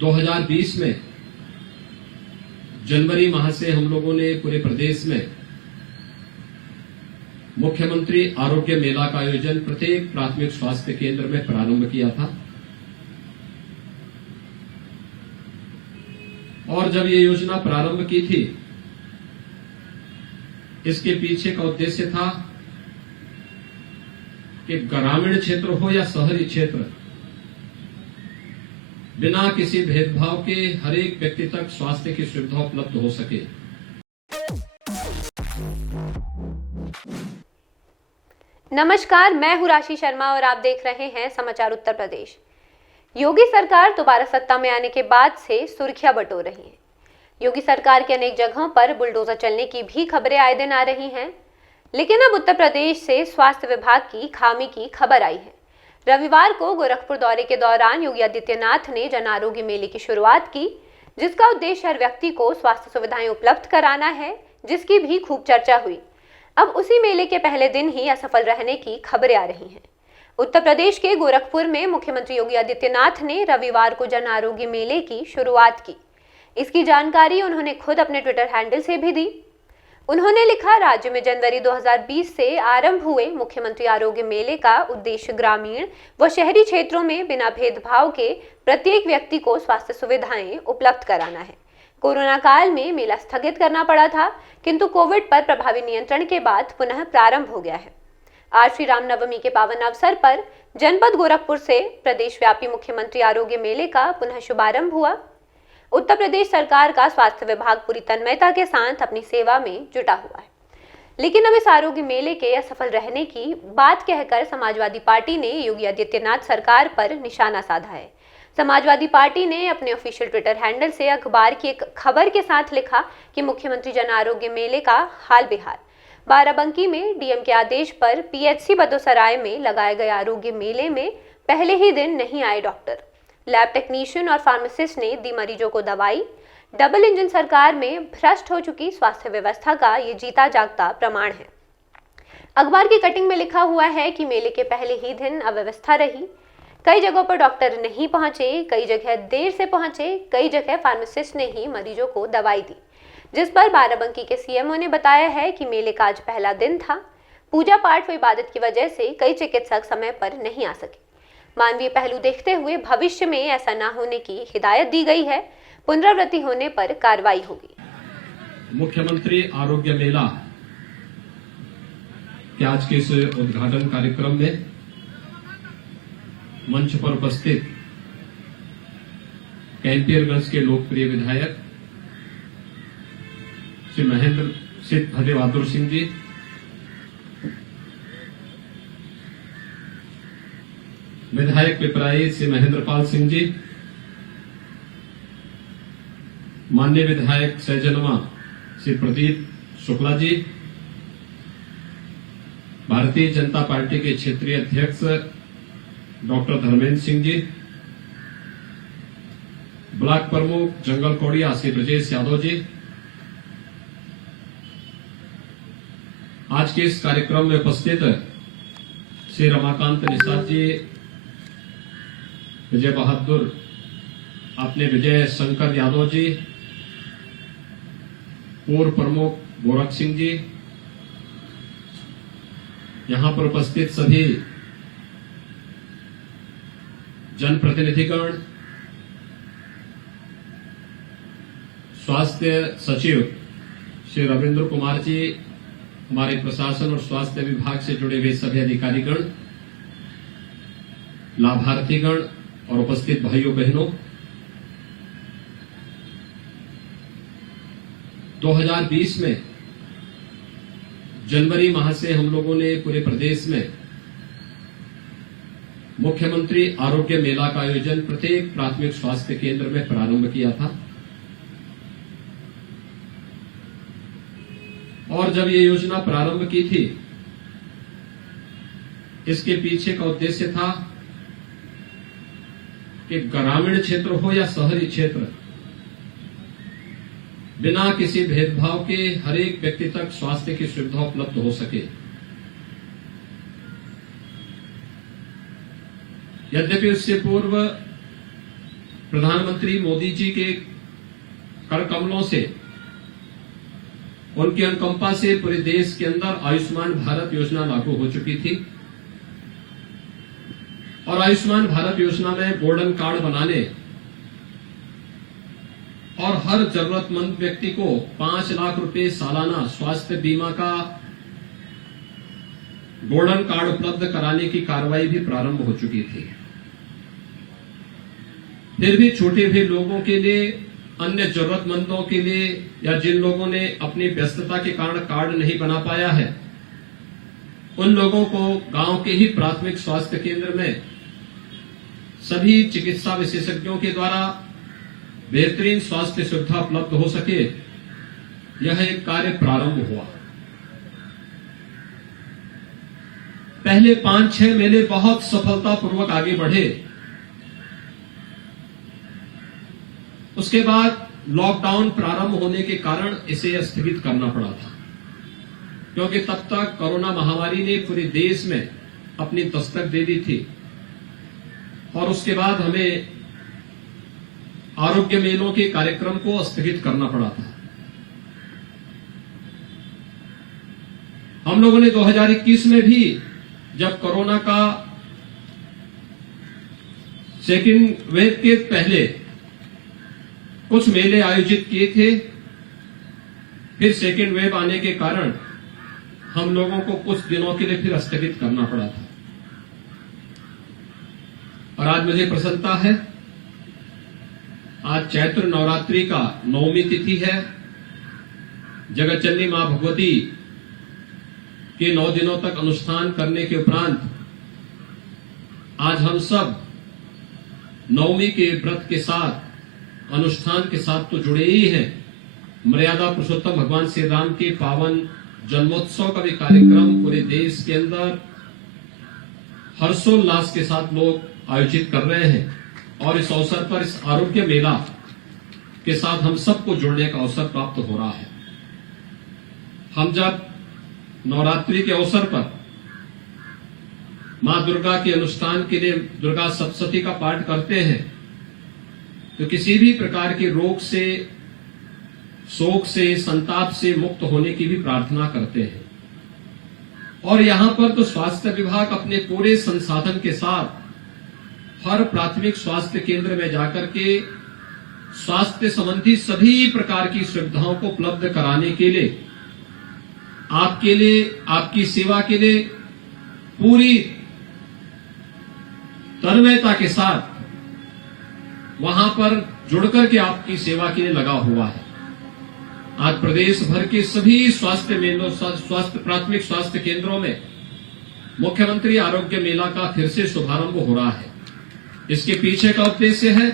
2020 में जनवरी माह से हम लोगों ने पूरे प्रदेश में मुख्यमंत्री आरोग्य मेला का आयोजन प्रत्येक प्राथमिक स्वास्थ्य केंद्र में प्रारंभ किया था। और जब ये योजना प्रारंभ की थी, इसके पीछे का उद्देश्य था कि ग्रामीण क्षेत्र हो या शहरी क्षेत्र, बिना किसी भेदभाव के हर एक व्यक्ति तक स्वास्थ्य की सुविधा उपलब्ध हो सके। नमस्कार, मैं हूं राशि शर्मा और आप देख रहे हैं समाचार उत्तर प्रदेश। योगी सरकार दोबारा सत्ता में आने के बाद से सुर्खियां बटोर रही हैं। योगी सरकार के अनेक जगहों पर बुलडोजर चलने की भी खबरें आए दिन आ रही हैं, लेकिन अब उत्तर प्रदेश से स्वास्थ्य विभाग की खामी की खबर आई है। रविवार को गोरखपुर दौरे के दौरान योगी आदित्यनाथ ने जन आरोग्य मेले की शुरुआत की, जिसका उद्देश्य हर व्यक्ति को स्वास्थ्य सुविधाएं उपलब्ध कराना है, जिसकी भी खूब चर्चा हुई। अब उसी मेले के पहले दिन ही असफल रहने की खबरें आ रही हैं। उत्तर प्रदेश के गोरखपुर में मुख्यमंत्री योगी आदित्यनाथ ने रविवार को जन आरोग्य मेले की शुरुआत की। इसकी जानकारी उन्होंने खुद अपने ट्विटर हैंडल से भी दी। उन्होंने लिखा, राज्य में जनवरी 2020 से आरंभ हुए मुख्यमंत्री आरोग्य मेले का उद्देश्य ग्रामीण व शहरी क्षेत्रों में बिना भेदभाव के प्रत्येक व्यक्ति को स्वास्थ्य सुविधाएं उपलब्ध कराना है। कोरोना काल में मेला स्थगित करना पड़ा था, किंतु कोविड पर प्रभावी नियंत्रण के बाद पुनः प्रारंभ हो गया है। आज श्री रामनवमी के पावन अवसर पर जनपद गोरखपुर से प्रदेश व्यापी मुख्यमंत्री आरोग्य मेले का पुनः शुभारंभ हुआ। उत्तर प्रदेश सरकार का स्वास्थ्य विभाग पूरी तन्मयता के साथ अपनी सेवा में जुटा हुआ है, लेकिन अब इस आरोग्य मेले के असफल रहने की बात कहकर समाजवादी पार्टी ने योगी आदित्यनाथ सरकार पर निशाना साधा है। समाजवादी पार्टी ने अपने ऑफिशियल ट्विटर हैंडल से अखबार की एक खबर के साथ लिखा कि मुख्यमंत्री जन आरोग्य मेले का हाल बेहाल। बाराबंकी में डीएम के आदेश पर पीएचसी बदोसराय में लगाए गए आरोग्य मेले में पहले ही दिन नहीं आए डॉक्टर। लैब टेक्नीशियन और फार्मासिस्ट ने दी मरीजों को दवाई। डबल इंजन सरकार में भ्रष्ट हो चुकी स्वास्थ्य व्यवस्था का ये जीता जागता प्रमाण है। अखबार की कटिंग में लिखा हुआ है कि मेले के पहले ही दिन अव्यवस्था रही। कई जगहों पर डॉक्टर नहीं पहुंचे, कई जगह देर से पहुंचे, कई जगह फार्मासिस्ट ने ही मरीजों को दवाई दी, जिस पर बाराबंकी के सीएमओ ने बताया है कि मेले का आज पहला दिन था। पूजा पाठ व इबादत की वजह से कई चिकित्सक समय पर नहीं आ सके। मानवीय पहलू देखते हुए भविष्य में ऐसा न होने की हिदायत दी गई है। पुनरावृत्ति होने पर कार्रवाई होगी। मुख्यमंत्री आरोग्य मेला के आज के इस उद्घाटन कार्यक्रम में मंच पर उपस्थित कैंपियरगंज के लोकप्रिय विधायक श्री महेंद्र सिद्ध भदे बहादुर सिंह जी, विधायक पिपराई श्री महेंद्रपाल सिंह जी, माननीय विधायक सहजनवा श्री प्रदीप शुक्ला जी, भारतीय जनता पार्टी के क्षेत्रीय अध्यक्ष डॉक्टर धर्मेंद्र सिंह जी, ब्लॉक प्रमुख जंगल कौड़िया श्री ब्रजेश यादव जी, आज के इस कार्यक्रम में उपस्थित श्री रमाकांत निषाद जी, विजय बहादुर अपने विजय शंकर यादव जी, पूर्व प्रमुख गोरख सिंह जी, यहां पर उपस्थित सभी जनप्रतिनिधिगण, स्वास्थ्य सचिव श्री रविंद्र कुमार जी, हमारे प्रशासन और स्वास्थ्य विभाग से जुड़े हुए सभी अधिकारीगण, लाभार्थीगण और उपस्थित भाइयों बहनों, 2020 में जनवरी माह से हम लोगों ने पूरे प्रदेश में मुख्यमंत्री आरोग्य मेला का आयोजन प्रत्येक प्राथमिक स्वास्थ्य केंद्र में प्रारंभ किया था। और जब ये योजना प्रारंभ की थी, इसके पीछे का उद्देश्य था कि ग्रामीण क्षेत्र हो या शहरी क्षेत्र, बिना किसी भेदभाव के हर एक व्यक्ति तक स्वास्थ्य की सुविधा उपलब्ध हो सके। यद्यपि उससे पूर्व प्रधानमंत्री मोदी जी के कर कमलों से, उनकी अनुकंपा से पूरे देश के अंदर आयुष्मान भारत योजना लागू हो चुकी थी और आयुष्मान भारत योजना में गोल्डन कार्ड बनाने और हर जरूरतमंद व्यक्ति को 5 लाख रुपए सालाना स्वास्थ्य बीमा का गोल्डन कार्ड उपलब्ध कराने की कार्रवाई भी प्रारंभ हो चुकी थी। फिर भी छूटे हुए लोगों के लिए, अन्य जरूरतमंदों के लिए या जिन लोगों ने अपनी व्यस्तता के कारण कार्ड नहीं बना पाया है, उन लोगों को गांव के ही प्राथमिक स्वास्थ्य केंद्र में सभी चिकित्सा विशेषज्ञों के द्वारा बेहतरीन स्वास्थ्य सुविधा उपलब्ध हो सके, यह एक कार्य प्रारंभ हुआ। पहले 5-6 मेले बहुत सफलतापूर्वक आगे बढ़े। उसके बाद लॉकडाउन प्रारंभ होने के कारण इसे स्थगित करना पड़ा था, क्योंकि तब तक कोरोना महामारी ने पूरे देश में अपनी दस्तक दे दी थी और उसके बाद हमें आरोग्य मेलों के कार्यक्रम को स्थगित करना पड़ा था। हम लोगों ने 2021 में भी जब कोरोना का सेकेंड वेव के पहले कुछ मेले आयोजित किए थे, फिर सेकेंड वेव आने के कारण हम लोगों को कुछ दिनों के लिए फिर स्थगित करना पड़ा था। और आज मुझे प्रसन्नता है, आज चैत्र नवरात्रि का 9वीं तिथि है। जगतजननी मां भगवती के 9 दिनों तक अनुष्ठान करने के उपरांत आज हम सब 9वीं के व्रत के साथ, अनुष्ठान के साथ तो जुड़े ही हैं। मर्यादा पुरुषोत्तम भगवान श्री राम के पावन जन्मोत्सव का भी कार्यक्रम पूरे देश के अंदर हर्षोल्लास के साथ लोग आयोजित कर रहे हैं और इस अवसर पर, इस आरोग्य मेला के साथ हम सबको जुड़ने का अवसर प्राप्त हो रहा है। हम जब नवरात्रि के अवसर पर मां दुर्गा के अनुष्ठान के लिए दुर्गा सप्तशती का पाठ करते हैं, तो किसी भी प्रकार के रोग से, शोक से, संताप से मुक्त होने की भी प्रार्थना करते हैं। और यहां पर तो स्वास्थ्य विभाग अपने पूरे संसाधन के साथ हर प्राथमिक स्वास्थ्य केंद्र में जाकर के स्वास्थ्य संबंधी सभी प्रकार की सुविधाओं को उपलब्ध कराने के लिए, आपके लिए, आपकी सेवा के लिए पूरी तन्मयता के साथ वहां पर जुड़कर के आपकी सेवा के लिए लगा हुआ है। आज प्रदेश भर के सभी प्राथमिक स्वास्थ्य केंद्रों में मुख्यमंत्री आरोग्य मेला का फिर से शुभारंभ हो रहा है। इसके पीछे का उद्देश्य है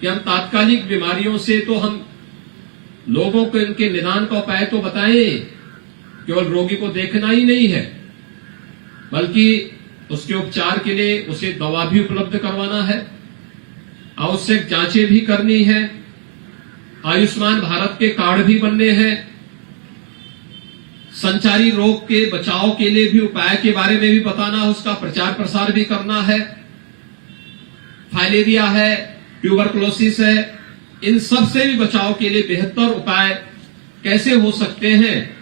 कि हम तात्कालिक बीमारियों से तो हम लोगों को इनके निदान का उपाय तो बताएं, केवल रोगी को देखना ही नहीं है, बल्कि उसके उपचार के लिए उसे दवा भी उपलब्ध करवाना है, आवश्यक जांचें भी करनी है, आयुष्मान भारत के कार्ड भी बनने हैं, संचारी रोग के बचाव के लिए भी उपाय के बारे में भी बताना, उसका प्रचार प्रसार भी करना है। फाइलेरिया है, ट्यूबरकुलोसिस है, इन सब से भी बचाव के लिए बेहतर उपाय कैसे हो सकते हैं,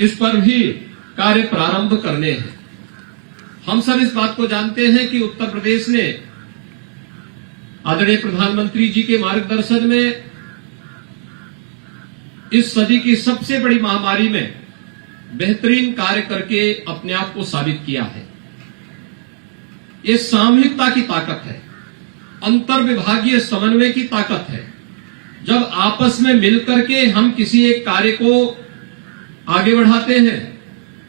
इस पर भी कार्य प्रारंभ करने हैं। हम सब इस बात को जानते हैं कि उत्तर प्रदेश ने आदरणीय प्रधानमंत्री जी के मार्गदर्शन में इस सदी की सबसे बड़ी महामारी में बेहतरीन कार्य करके अपने आप को साबित किया है। ये सामूहिकता की ताकत है, अंतर विभागीय समन्वय की ताकत है। जब आपस में मिलकर के हम किसी एक कार्य को आगे बढ़ाते हैं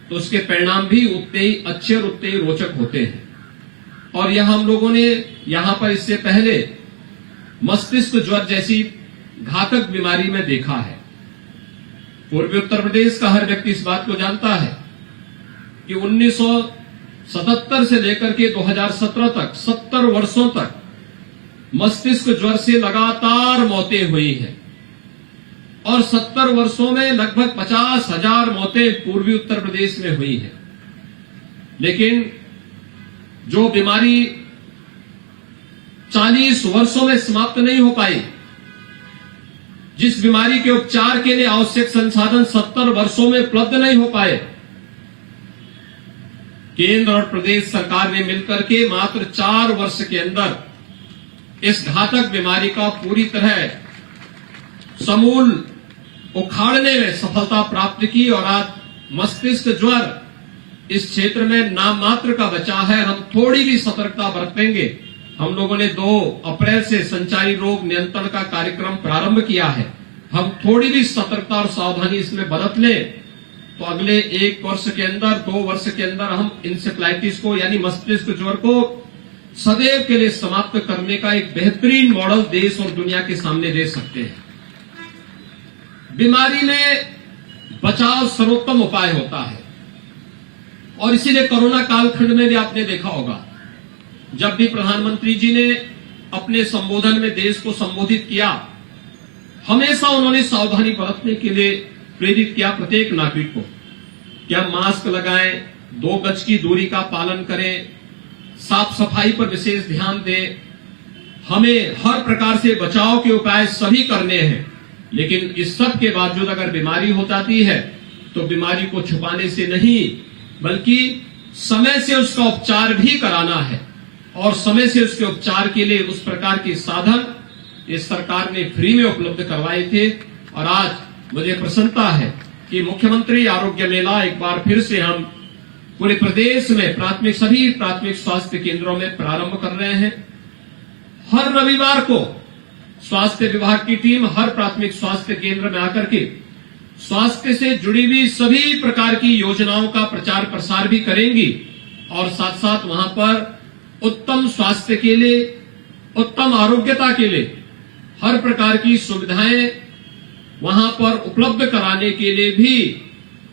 तो उसके परिणाम भी उतने ही अच्छे और उतने ही रोचक होते हैं। और यह हम लोगों ने यहां पर इससे पहले मस्तिष्क ज्वर जैसी घातक बीमारी में देखा है। पूर्वी उत्तर प्रदेश का हर व्यक्ति इस बात को जानता है कि 1977 से लेकर के 2017 तक 70 वर्षों तक मस्तिष्क ज्वर से लगातार मौतें हुई हैं और 70 वर्षों में लगभग 50,000 मौतें पूर्वी उत्तर प्रदेश में हुई हैं। लेकिन जो बीमारी 40 वर्षों में समाप्त नहीं हो पाई, जिस बीमारी के उपचार के लिए आवश्यक संसाधन 70 वर्षों में उपलब्ध नहीं हो पाए, केंद्र और प्रदेश सरकार ने मिलकर के मात्र 4 वर्ष के अंदर इस घातक बीमारी का पूरी तरह समूल उखाड़ने में सफलता प्राप्त की और आज मस्तिष्क ज्वर इस क्षेत्र में नाम मात्र का बचा है। हम थोड़ी भी सतर्कता बरतेंगे। हम लोगों ने 2 अप्रैल से संचारी रोग नियंत्रण का कार्यक्रम प्रारंभ किया है। हम थोड़ी भी सतर्कता और सावधानी इसमें बरत लें तो अगले 1 वर्ष के अंदर, 2 वर्ष के अंदर हम इंसेफ्लाइटिस को यानी मस्तिष्क ज्वर को सदैव के लिए समाप्त करने का एक बेहतरीन मॉडल देश और दुनिया के सामने दे सकते हैं। बीमारी में बचाव सर्वोत्तम उपाय होता है और इसीलिए कोरोना कालखंड में भी आपने देखा होगा, जब भी प्रधानमंत्री जी ने अपने संबोधन में देश को संबोधित किया, हमेशा उन्होंने सावधानी बरतने के लिए प्रेरित किया प्रत्येक नागरिक को कि हम मास्क लगाएं, 2 गज की दूरी का पालन करें, साफ सफाई पर विशेष ध्यान दें। हमें हर प्रकार से बचाव के उपाय सभी करने हैं, लेकिन इस सब के बावजूद अगर बीमारी हो जाती है तो बीमारी को छुपाने से नहीं बल्कि समय से उसका उपचार भी कराना है और समय से उसके उपचार के लिए उस प्रकार के साधन इस सरकार ने फ्री में उपलब्ध करवाए थे। और आज मुझे प्रसन्नता है कि मुख्यमंत्री आरोग्य मेला एक बार फिर से हम पूरे प्रदेश में सभी प्राथमिक स्वास्थ्य केंद्रों में प्रारंभ कर रहे हैं। हर रविवार को स्वास्थ्य विभाग की टीम हर प्राथमिक स्वास्थ्य केंद्र में आकर के स्वास्थ्य से जुड़ी हुई सभी प्रकार की योजनाओं का प्रचार प्रसार भी करेंगी और साथ साथ वहां पर उत्तम स्वास्थ्य के लिए, उत्तम आरोग्यता के लिए हर प्रकार की सुविधाएं वहां पर उपलब्ध कराने के लिए भी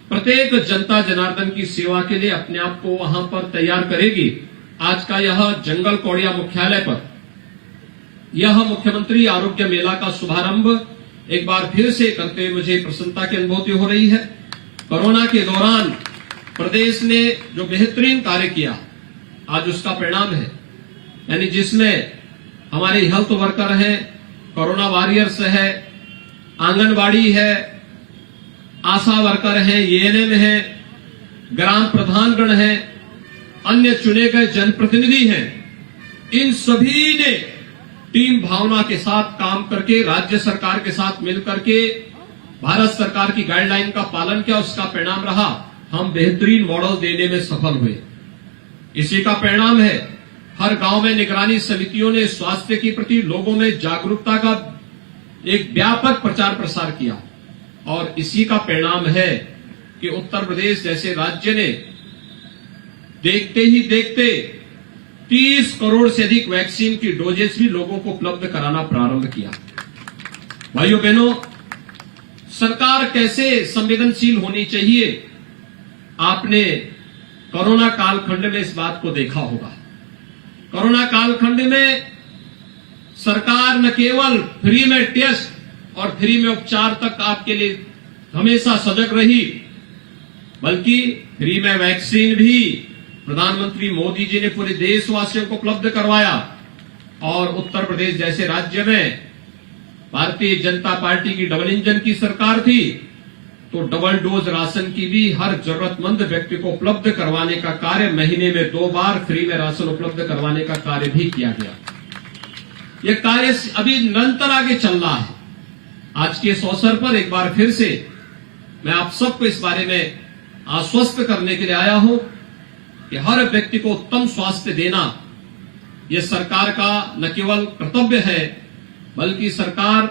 प्रत्येक जनता जनार्दन की सेवा के लिए अपने आप को वहां पर तैयार करेगी। आज का यह जंगल कौड़िया मुख्यालय पर यह मुख्यमंत्री आरोग्य मेला का शुभारंभ एक बार फिर से करते हुए मुझे प्रसन्नता की अनुभूति हो रही है। कोरोना के दौरान प्रदेश ने जो बेहतरीन कार्य किया आज उसका परिणाम है, यानी जिसमें हमारे हेल्थ वर्कर हैं, कोरोना वॉरियर्स है, आंगनबाड़ी है, आशा वर्कर हैं, एएनएम हैं, ग्राम प्रधानगण हैं, अन्य चुने गए जनप्रतिनिधि हैं, इन सभी ने टीम भावना के साथ काम करके राज्य सरकार के साथ मिलकर के भारत सरकार की गाइडलाइन का पालन किया। उसका परिणाम रहा हम बेहतरीन मॉडल देने में सफल हुए। इसी का परिणाम है हर गांव में निगरानी समितियों ने स्वास्थ्य के प्रति लोगों में जागरूकता का एक व्यापक प्रचार प्रसार किया और इसी का परिणाम है कि उत्तर प्रदेश जैसे राज्य ने देखते ही देखते 30 करोड़ से अधिक वैक्सीन की डोजेस भी लोगों को उपलब्ध कराना प्रारंभ किया। भाइयों बहनों, सरकार कैसे संवेदनशील होनी चाहिए, आपने कोरोना कालखंड में इस बात को देखा होगा। कोरोना कालखंड में सरकार न केवल फ्री में टेस्ट और फ्री में उपचार तक आपके लिए हमेशा सजग रही, बल्कि फ्री में वैक्सीन भी प्रधानमंत्री मोदी जी ने पूरे देशवासियों को उपलब्ध करवाया। और उत्तर प्रदेश जैसे राज्य में भारतीय जनता पार्टी की डबल इंजन की सरकार थी तो डबल डोज राशन की भी हर जरूरतमंद व्यक्ति को उपलब्ध करवाने का कार्य, महीने में 2 बार फ्री में राशन उपलब्ध करवाने का कार्य भी किया गया। यह कार्य अभी निरंतर आगे चल रहा है। आज के इस अवसर पर एक बार फिर से मैं आप सबको इस बारे में आश्वस्त करने के लिए आया हूं कि हर व्यक्ति को उत्तम स्वास्थ्य देना यह सरकार का न केवल कर्तव्य है, बल्कि सरकार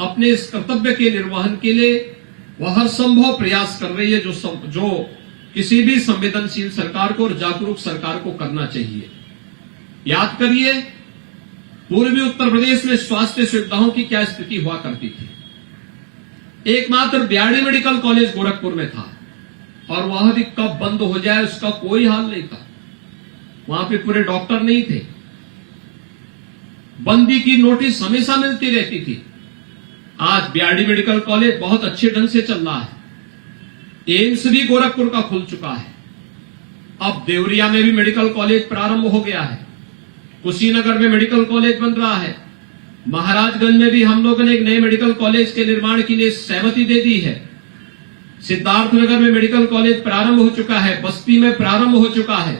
अपने इस कर्तव्य के निर्वहन के लिए वह हर संभव प्रयास कर रही है जो किसी भी संवेदनशील सरकार को और जागरूक सरकार को करना चाहिए। याद करिए, पूर्वी उत्तर प्रदेश में स्वास्थ्य सुविधाओं की क्या स्थिति हुआ करती थी। एकमात्र बीआरडी मेडिकल कॉलेज गोरखपुर में था और वह भी कब बंद हो जाए उसका कोई हाल नहीं था। वहां पे पूरे डॉक्टर नहीं थे। बंदी की नोटिस हमेशा मिलती रहती थी। आज बीआरडी मेडिकल कॉलेज बहुत अच्छे ढंग से चल रहा है। एम्स भी गोरखपुर का खुल चुका है। अब देवरिया में भी मेडिकल कॉलेज प्रारंभ हो गया है। कुशीनगर में मेडिकल कॉलेज बन रहा है। महाराजगंज में भी हम लोगों ने एक नए मेडिकल कॉलेज के निर्माण के लिए सहमति दे दी है। सिद्धार्थनगर में मेडिकल कॉलेज प्रारंभ हो चुका है, बस्ती में प्रारंभ हो चुका है।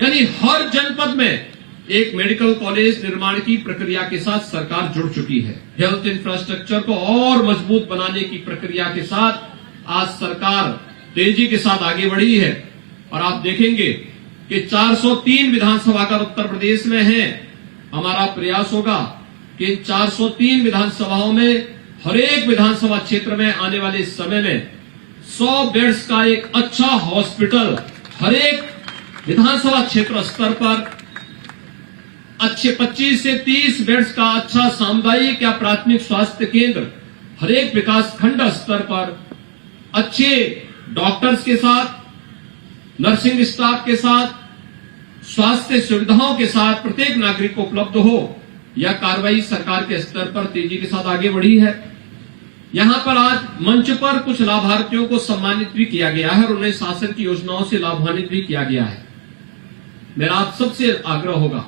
यानी हर जनपद में एक मेडिकल कॉलेज निर्माण की प्रक्रिया के साथ सरकार जुड़ चुकी है। हेल्थ इंफ्रास्ट्रक्चर को और मजबूत बनाने की प्रक्रिया के साथ आज सरकार तेजी के साथ आगे बढ़ी है। और आप देखेंगे कि 403 विधानसभा अगर उत्तर प्रदेश में है, हमारा प्रयास होगा कि 403 विधानसभाओं में हर एक विधानसभा क्षेत्र में आने वाले समय में 100 बेड्स का एक अच्छा हॉस्पिटल हर एक विधानसभा क्षेत्र स्तर पर, अच्छे 25 से 30 बेड्स का अच्छा सामुदायिक या प्राथमिक स्वास्थ्य केंद्र हर एक विकास खंड स्तर पर, अच्छे डॉक्टर्स के साथ, नर्सिंग स्टाफ के साथ, स्वास्थ्य सुविधाओं के साथ प्रत्येक नागरिक को उपलब्ध हो, यह कार्रवाई सरकार के स्तर पर तेजी के साथ आगे बढ़ी है। यहां पर आज मंच पर कुछ लाभार्थियों को सम्मानित भी किया गया है और उन्हें शासन की योजनाओं से लाभान्वित भी किया गया है। मेरा आप सबसे आग्रह होगा,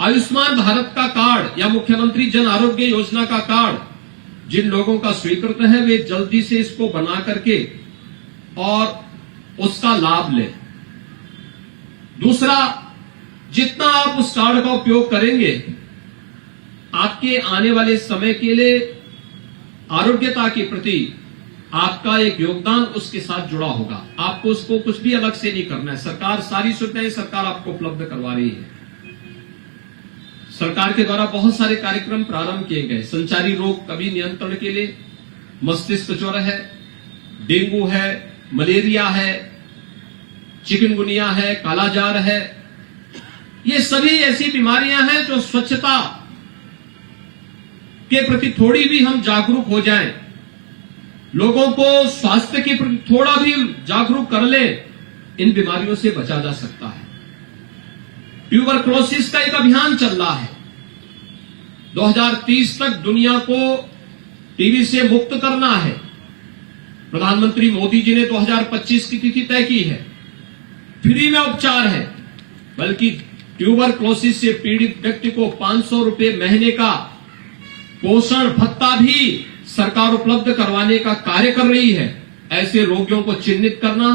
आयुष्मान भारत का कार्ड या मुख्यमंत्री जन आरोग्य योजना का कार्ड जिन लोगों का स्वीकृत है, वे जल्दी से इसको बना करके और उसका लाभ लें। दूसरा, जितना आप उस कार्ड का उपयोग करेंगे, आपके आने वाले समय के लिए आरोग्यता के प्रति आपका एक योगदान उसके साथ जुड़ा होगा। आपको उसको कुछ भी अलग से नहीं करना है। सरकार सारी सुविधाएं सरकार आपको उपलब्ध करवा रही है। सरकार के द्वारा बहुत सारे कार्यक्रम प्रारंभ किए गए। संचारी रोग कभी नियंत्रण के लिए मस्तिष्क ज्वर है, डेंगू है, मलेरिया है, चिकनगुनिया है, कालाजार है, ये सभी ऐसी बीमारियां हैं जो स्वच्छता के प्रति थोड़ी भी हम जागरूक हो जाएं, लोगों को स्वास्थ्य के प्रति थोड़ा भी जागरूक कर ले, इन बीमारियों से बचा जा सकता है। ट्यूबरक्लोसिस का एक अभियान चल रहा है। 2030 तक दुनिया को टीबी से मुक्त करना है। प्रधानमंत्री मोदी जी ने 2025 की तिथि तय की है। फ्री में उपचार है, बल्कि ट्यूबरक्लोसिस से पीड़ित व्यक्ति को 500 रुपए महीने का पोषण भत्ता भी सरकार उपलब्ध करवाने का कार्य कर रही है। ऐसे रोगियों को चिन्हित करना,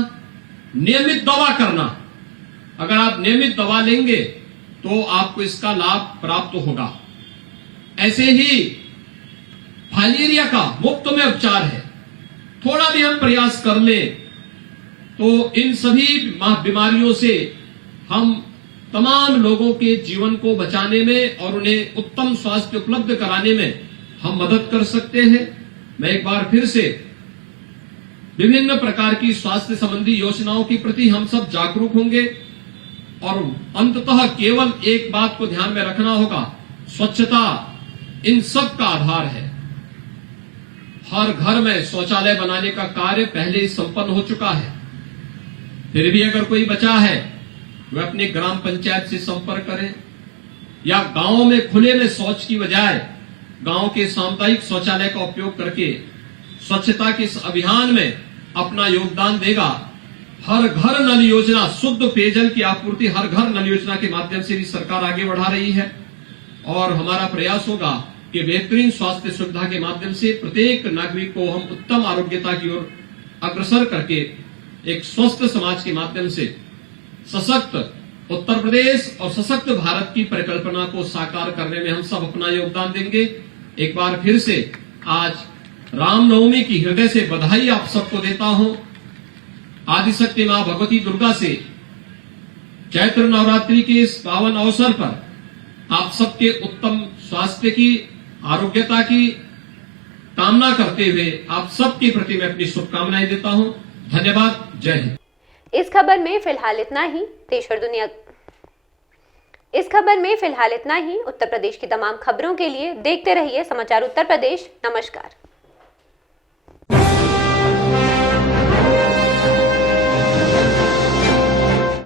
नियमित दवा करना। अगर आप नियमित दवा लेंगे तो आपको इसका लाभ प्राप्त होगा। ऐसे ही फाइलेरिया का मुफ्त में उपचार है। थोड़ा भी हम प्रयास कर ले तो इन सभी बीमारियों से हम तमाम लोगों के जीवन को बचाने में और उन्हें उत्तम स्वास्थ्य उपलब्ध कराने में हम मदद कर सकते हैं। मैं एक बार फिर से विभिन्न प्रकार की स्वास्थ्य संबंधी योजनाओं के प्रति हम सब जागरूक होंगे और अंततः केवल एक बात को ध्यान में रखना होगा, स्वच्छता इन सब का आधार है। हर घर में शौचालय बनाने का कार्य पहले ही संपन्न हो चुका है। फिर भी अगर कोई बचा है, वे अपने ग्राम पंचायत से संपर्क करें या गांव में खुले में शौच की बजाय गांव के सामुदायिक शौचालय का उपयोग करके स्वच्छता के इस अभियान में अपना योगदान देगा। हर घर नल योजना, शुद्ध पेयजल की आपूर्ति हर घर नल योजना के माध्यम से भी सरकार आगे बढ़ा रही है और हमारा प्रयास होगा कि बेहतरीन स्वास्थ्य सुविधा के माध्यम से प्रत्येक नागरिक को हम उत्तम आरोग्यता की ओर अग्रसर करके एक स्वस्थ समाज के माध्यम से सशक्त उत्तर प्रदेश और सशक्त भारत की परिकल्पना को साकार करने में हम सब अपना योगदान देंगे। एक बार फिर से आज रामनवमी की हृदय से बधाई आप सबको देता हूं। आदिशक्ति मां भगवती दुर्गा से चैत्र नवरात्रि के इस पावन अवसर पर आप सबके उत्तम स्वास्थ्य की, आरोग्यता की कामना करते हुए आप सबके प्रति मैं अपनी शुभकामनाएं देता हूं। धन्यवाद। जय हिंद। इस खबर में फिलहाल इतना ही। देश और दुनिया इस खबर में फिलहाल इतना ही। उत्तर प्रदेश की तमाम खबरों के लिए देखते रहिए समाचार उत्तर प्रदेश। नमस्कार।